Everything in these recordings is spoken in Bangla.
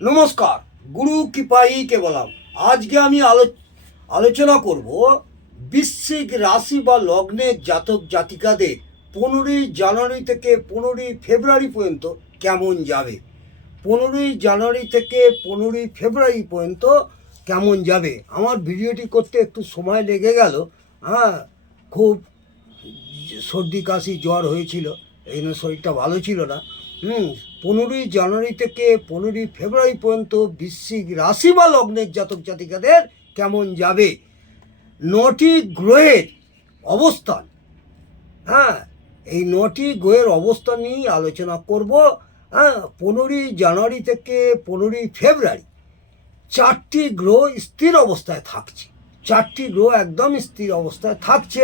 নমস্কার, গুরু কৃপাই কেবলাম। আজকে আমি আলোচনা করব বৃশ্চিক রাশি বা লগ্নের জাতক জাতিকাদের 15ই জানুয়ারি থেকে 15ই ফেব্রুয়ারি পর্যন্ত কেমন যাবে। 15ই জানুয়ারি থেকে 15ই ফেব্রুয়ারি পর্যন্ত কেমন যাবে। আমার ভিডিওটি করতে একটু সময় লেগে গেল। খুব সর্দি কাশি জ্বর হয়েছিল, এই জন্য শরীরটা ভালো ছিল না। 15ই জানুয়ারি থেকে 15ই ফেব্রুয়ারি পর্যন্ত বৃশ্চিক রাশি বা লগ্নের জাতক জাতিকাদের কেমন যাবে। 9টি গ্রহের অবস্থান, এই 9টি গ্রহের অবস্থান নিয়েই আলোচনা করব। 15ই জানুয়ারি থেকে 15ই ফেব্রুয়ারি 4টি গ্রহ স্থির অবস্থায় থাকছে। 4টি গ্রহ একদম স্থির অবস্থায় থাকছে।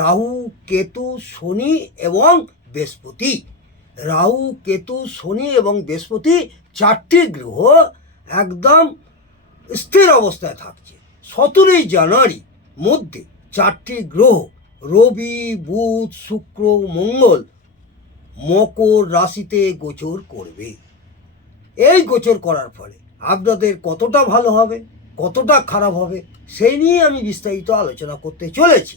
রাহু, কেতু, শনি এবং বৃহস্পতি। রাহু, কেতু, শনি এবং বৃহস্পতি 4টি গ্রহ একদম স্থির অবস্থায় থাকছে। 17ই জানুয়ারি মধ্যে 4টি গ্রহ রবি, বুধ, শুক্র, মঙ্গল মকর রাশিতে গোচর করবে। এই গোচর করার ফলে আপনাদের কতটা ভালো হবে, কতটা খারাপ হবে, সেই নিয়ে আমি বিস্তারিত আলোচনা করতে চলেছি।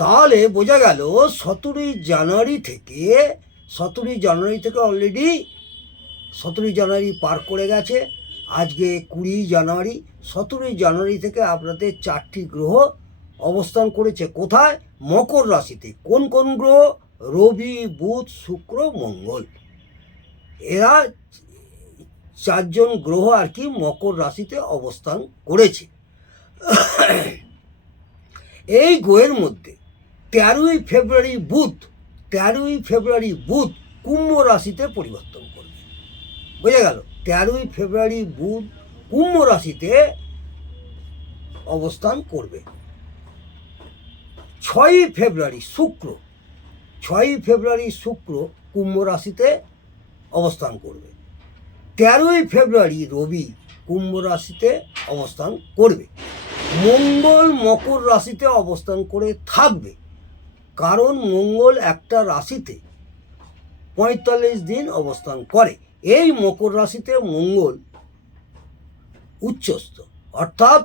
তাহলে বোঝা গেল 17ই জানুয়ারি থেকে অলরেডি 17ই জানুয়ারি পার করে গেছে। আজকে 20ই জানুয়ারি। 17ই জানুয়ারি থেকে আপনাদের 4টি গ্রহ অবস্থান করেছে কোথায়? মকর রাশিতে। কোন কোন গ্রহ? রবি, বুধ, শুক্র, মঙ্গল। এরা 4জন গ্রহ আর কি মকর রাশিতে অবস্থান করেছে। এই গ্রহের মধ্যে 13ই ফেব্রুয়ারি বুধ কুম্ভ রাশিতে পরিবর্তন করবে। বোঝা গেল? 13ই ফেব্রুয়ারি বুধ কুম্ভ রাশিতে অবস্থান করবে। 6ই ফেব্রুয়ারি শুক্র কুম্ভ রাশিতে অবস্থান করবে। 13ই ফেব্রুয়ারি রবি কুম্ভ রাশিতে অবস্থান করবে। মঙ্গল মকর রাশিতে অবস্থান করে থাকবে, কারণ মঙ্গল একটা রাশিতে 45 দিন অবস্থান করে। এই মকর রাশিতে মঙ্গল উচ্চস্থ, অর্থাৎ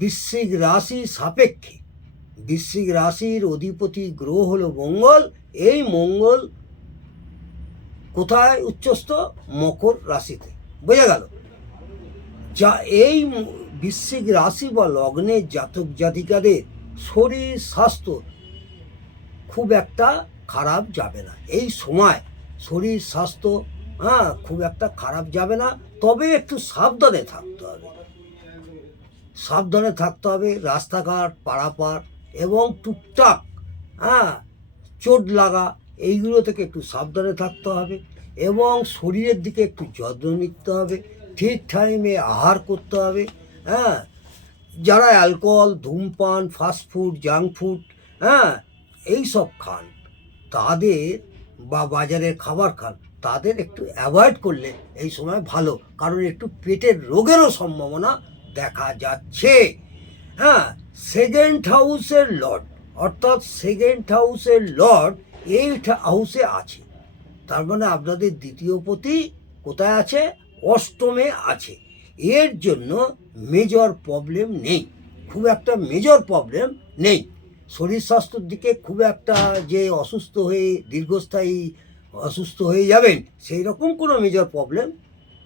বৃশ্চিক রাশি সাপেক্ষে। বৃশ্চিক রাশির অধিপতি গ্রহ হলো মঙ্গল। এই মঙ্গল কোথায় উচ্চস্থ? মকর রাশিতে। বোঝা গেল? যা এই বৃশ্চিক রাশি বা লগ্নের জাতক জাতিকাদের শরীর স্বাস্থ্য খুব একটা খারাপ যাবে না। এই সময় শরীর স্বাস্থ্য খুব একটা খারাপ যাবে না, তবে একটু সাবধানে থাকতে হবে। রাস্তাঘাট পারাপার এবং টুকটাক চোট লাগা, এইগুলো থেকে একটু সাবধানে থাকতে হবে এবং শরীরের দিকে একটু যত্ন নিতে হবে। ঠিক টাইমে আহার করতে হবে। যারা অ্যালকোহল, ধূমপান, ফাস্টফুড, জাঙ্ক ফুড এইসব খান তাদের, বা বাজারের খাবার খান, তাদের একটু অ্যাভয়েড করলে এই সময় ভালো, কারণ একটু পেটের রোগেরও সম্ভাবনা দেখা যাচ্ছে। সেকেন্ড হাউসের লর্ড, অর্থাৎ সেকেন্ড হাউসের লর্ড 8 হাউসে আছে। তার মানে আপনাদের দ্বিতীয় পতি কোথায় আছে? অষ্টমে আছে। এর জন্য মেজর প্রবলেম নেই, খুব একটা মেজর প্রবলেম নেই। শরীর স্বাস্থ্যের দিকে খুব একটা যে অসুস্থ হয়ে দীর্ঘস্থায়ী অসুস্থ হয়ে যাবেন, সেই রকম কোনো মেজর প্রবলেম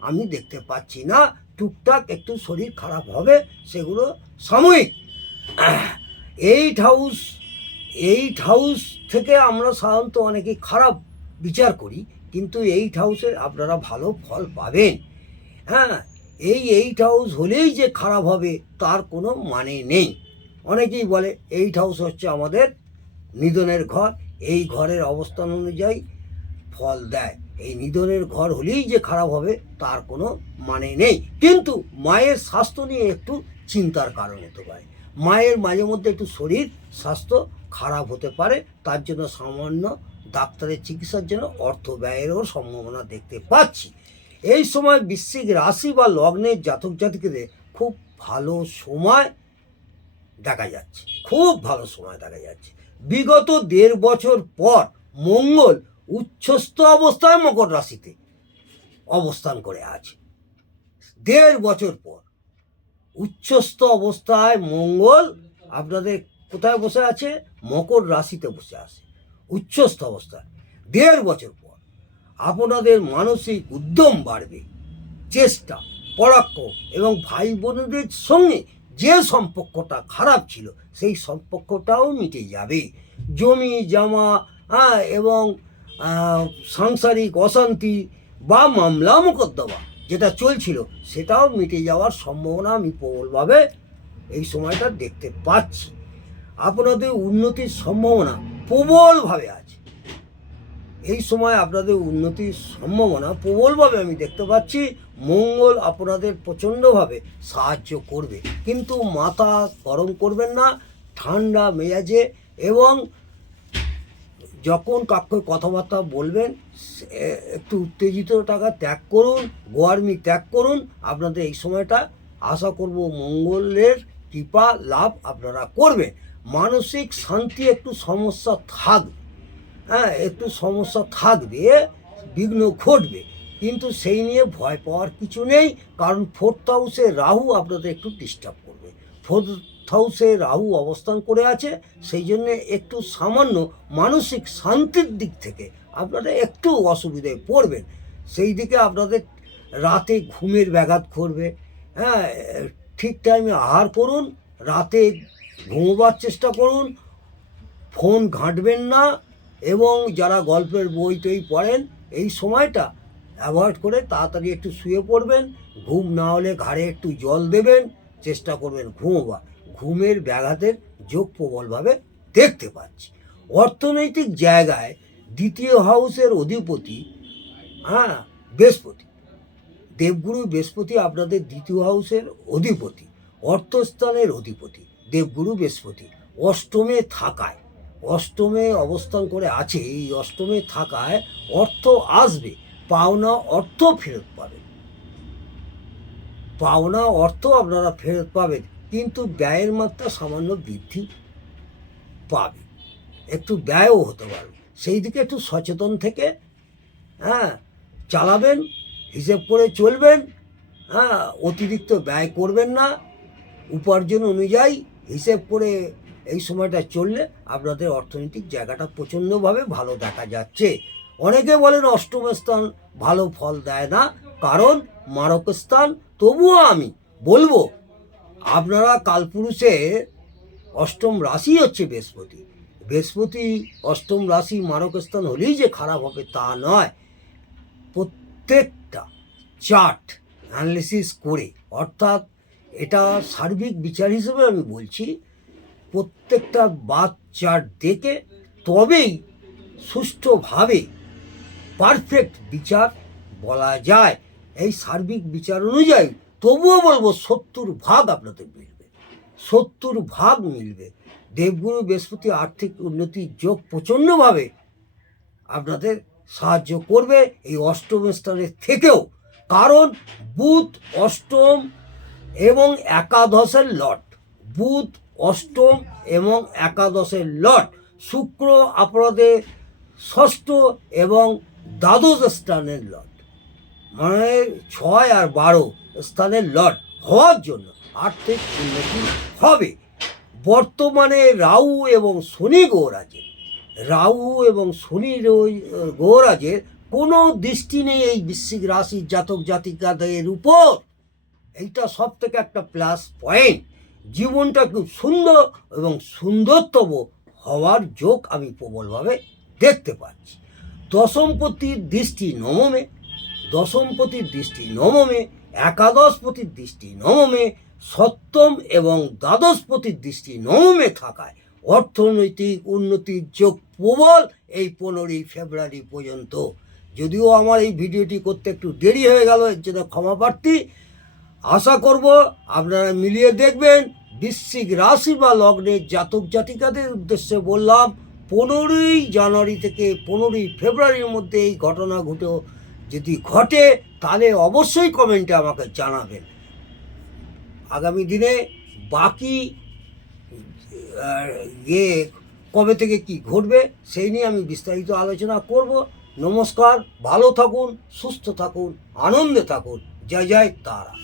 আমি দেখতে পাচ্ছি না। টুকটাক একটু শরীর খারাপ হবে, সেগুলো সাময়িক। 8 হাউস থেকে আমরা সাধারণত অনেকেই খারাপ বিচার করি, কিন্তু 8 হাউসের আপনারা ভালো ফল পাবেন। এই 8 হাউস হলেই যে খারাপ হবে তার কোনো মানে নেই। অনেকেই বলে 8 হাউস হচ্ছে আমাদের নিধনের ঘর, এই ঘরের অবস্থান অনুযায়ী ফল দেয়। এই নিধনের ঘর হলেই যে খারাপ হবে তার কোনো মানে নেই। কিন্তু মায়ের স্বাস্থ্য নিয়ে একটু চিন্তার কারণ হতে পারে। মায়ের মাঝে মধ্যে একটু শরীর স্বাস্থ্য খারাপ হতে পারে, তার জন্য সামান্য ডাক্তারের চিকিৎসার জন্য অর্থ ব্যয়েরও সম্ভাবনা দেখতে পাচ্ছি। এই সময় বৃশ্চিক রাশি বা লগ্নের জাতক জাতিকাদের খুব ভালো সময় দেখা যাচ্ছে, বিগত 1.5 বছর পর মঙ্গল উচ্চস্থ অবস্থায় মকর রাশিতে, অবস্থান করে আছে। 1.5 বছর পর উচ্চস্থ অবস্থায় মঙ্গল আপনাদের কোথায় বসে আছে? মকর রাশিতে বসে আছে উচ্চস্থ অবস্থায়। 1.5 বছর পর আপনাদের মানসিক উদ্যম বাড়বে, চেষ্টা, পরাক্রম এবং ভাই বোনদের সঙ্গে যে সম্পর্কটা খারাপ ছিল সেই সম্পর্কটাও মিটে যাবে। জমি জমা এবং সাংসারিক অশান্তি বা মামলা মোকদ্দমা যেটা চলছিল সেটাও মিটে যাওয়ার সম্ভাবনা আমি প্রবলভাবে এই সময়টা দেখতে পাচ্ছি। আপনাদের উন্নতির সম্ভাবনা প্রবলভাবে আছে। এই সময় আপনাদের উন্নতির সম্ভাবনা প্রবলভাবে আমি দেখতে পাচ্ছি। মঙ্গল আপনাদের প্রচণ্ডভাবে সাহায্য করবে, কিন্তু মাথা গরম করবেন না, ঠান্ডা মেজাজে এবং যখন কাউকে কথাবার্তা বলবেন একটু উত্তেজিত টাকা ত্যাগ করুন, গোয়ার্মি ত্যাগ করুন। আপনাদের এই সময়টা আশা করব মঙ্গলের কৃপা লাভ আপনারা করবেন। মানসিক শান্তি একটু সমস্যা থাকবে, একটু সমস্যা থাকবে, বিঘ্ন ঘটবে, কিন্তু সেই নিয়ে ভয় পাওয়ার কিছু নেই। কারণ 4th হাউসে রাহু আপনাদের একটু ডিস্টার্ব করবে। 4th হাউসে রাহু অবস্থান করে আছে, সেই জন্যে একটু সামান্য মানসিক শান্তির দিক থেকে আপনারা একটু অসুবিধায় পড়বেন। সেই দিকে আপনাদের রাতে ঘুমের ব্যাঘাত ঘটবে। ঠিক টাইমে আহার করুন, রাতে ঘুমোবার চেষ্টা করুন, ফোন ঘাঁটবেন না এবং যারা গল্পের বই টই পড়েন এই সময়টা অ্যাভয়েড করে তাড়াতাড়ি একটু শুয়ে পড়বেন। ঘুম না হলে ঘাড়ে একটু জল দেবেন, চেষ্টা করবেন ঘুমোবার। ঘুমের ব্যাঘাতের যোগ প্রবলভাবে দেখতে পাচ্ছি। অর্থনৈতিক জায়গায় 2য় হাউসের অধিপতি বৃহস্পতি, দেবগুরু বৃহস্পতি আপনাদের 2য় হাউসের অধিপতি, অর্থস্থানের অধিপতি। দেবগুরু বৃহস্পতি অষ্টমে থাকায়, অষ্টমে অবস্থান করে আছে, এই অষ্টমে থাকায় অর্থ আসবে, পাওনা অর্থ ফেরত পাবেন, পাওনা অর্থ আপনারা ফেরত পাবেন, কিন্তু ব্যয়ের মাত্রা সামান্য বৃদ্ধি পাবে, একটু ব্যয়ও হতে পারবে। সেই দিকে একটু সচেতন থেকে চালাবেন, হিসেব করে চলবেন, অতিরিক্ত ব্যয় করবেন না, উপার্জন অনুযায়ী হিসেব করে এই সময়টা চললে আপনাদের অর্থনৈতিক জায়গাটা প্রচণ্ডভাবে ভালো দেখা যাচ্ছে। অনেকে বলেন অষ্টম স্থান ভালো ফল দেয় না, কারণ মারক স্থান। তবুও আমি বলবো আপনারা কালপুরুষে অষ্টম রাশি হচ্ছে বৃহস্পতি। বৃহস্পতি অষ্টম রাশি মারক স্থান হলেই যে খারাপ হবে তা নয়। প্রত্যেকটা চার্ট অ্যানালিসিস করে, অর্থাৎ এটা সার্বিক বিচার হিসেবে আমি বলছি, প্রত্যেকটা বাদ চার্ট দেখে তবেই সুষ্ঠুভাবে পারফেক্ট বিচার বলা যায়। এই সার্বিক বিচার অনুযায়ী তবুও বলবো 70 ভাগ আপনাদের মিলবে, 70 ভাগ মিলবে। দেবগুরু বৃহস্পতি আর্থিক উন্নতির যোগ প্রচণ্ডভাবে আপনাদের সাহায্য করবে এই অষ্টম স্থানের থেকেও। কারণ বুধ অষ্টম এবং একাদশের লর্ড, বুধ অষ্টম এবং একাদশের লর্ড, শুক্র আপনাদের ষষ্ঠ এবং দ্বাদশ স্থানের লর্ড, মানে 6 আর 12 স্থানের লর্ড হওয়ার জন্য আর্থিক উন্নতি হবে। বর্তমানে রাহু এবং শনি গোরাজের, রাহু এবং শনির গোরাজের কোনো দৃষ্টি নেই এই বৃশ্চিক রাশির জাতক জাতিকাদের উপর। এইটা সব থেকে একটা প্লাস পয়েন্ট। জীবনটা খুব সুন্দর এবং সুন্দরতম হওয়ার যোগ আমি প্রবলভাবে দেখতে পাচ্ছি। দশমপতির দৃষ্টি নবমে, দশমপতির দৃষ্টি নবমে, একাদশপতির দৃষ্টি নবমে, সপ্তম এবং দ্বাদশপতির দৃষ্টি নবমে থাকায় অর্থনৈতিক উন্নতির যোগ প্রবল এই 15ই ফেব্রুয়ারি পর্যন্ত। যদিও আমার এই ভিডিওটি করতে একটু দেরি হয়ে গেল, এর জন্য ক্ষমা প্রার্থী। আশা করব আপনারা মিলিয়ে দেখবেন। বৃশ্চিক রাশি বা লগ্নের জাতক জাতিকাদের উদ্দেশ্যে বললাম 15ই জানুয়ারি থেকে 15ই ফেব্রুয়ারির মধ্যে এই ঘটনা যদি ঘটে তাহলে অবশ্যই কমেন্টে আমাকে জানাবেন। আগামী দিনে বাকি কবে থেকে কি ঘটবে সেই নিয়ে আমি বিস্তারিত আলোচনা করব। নমস্কার, ভালো থাকুন, সুস্থ থাকুন, আনন্দে থাকুন। জয় জয় তারা।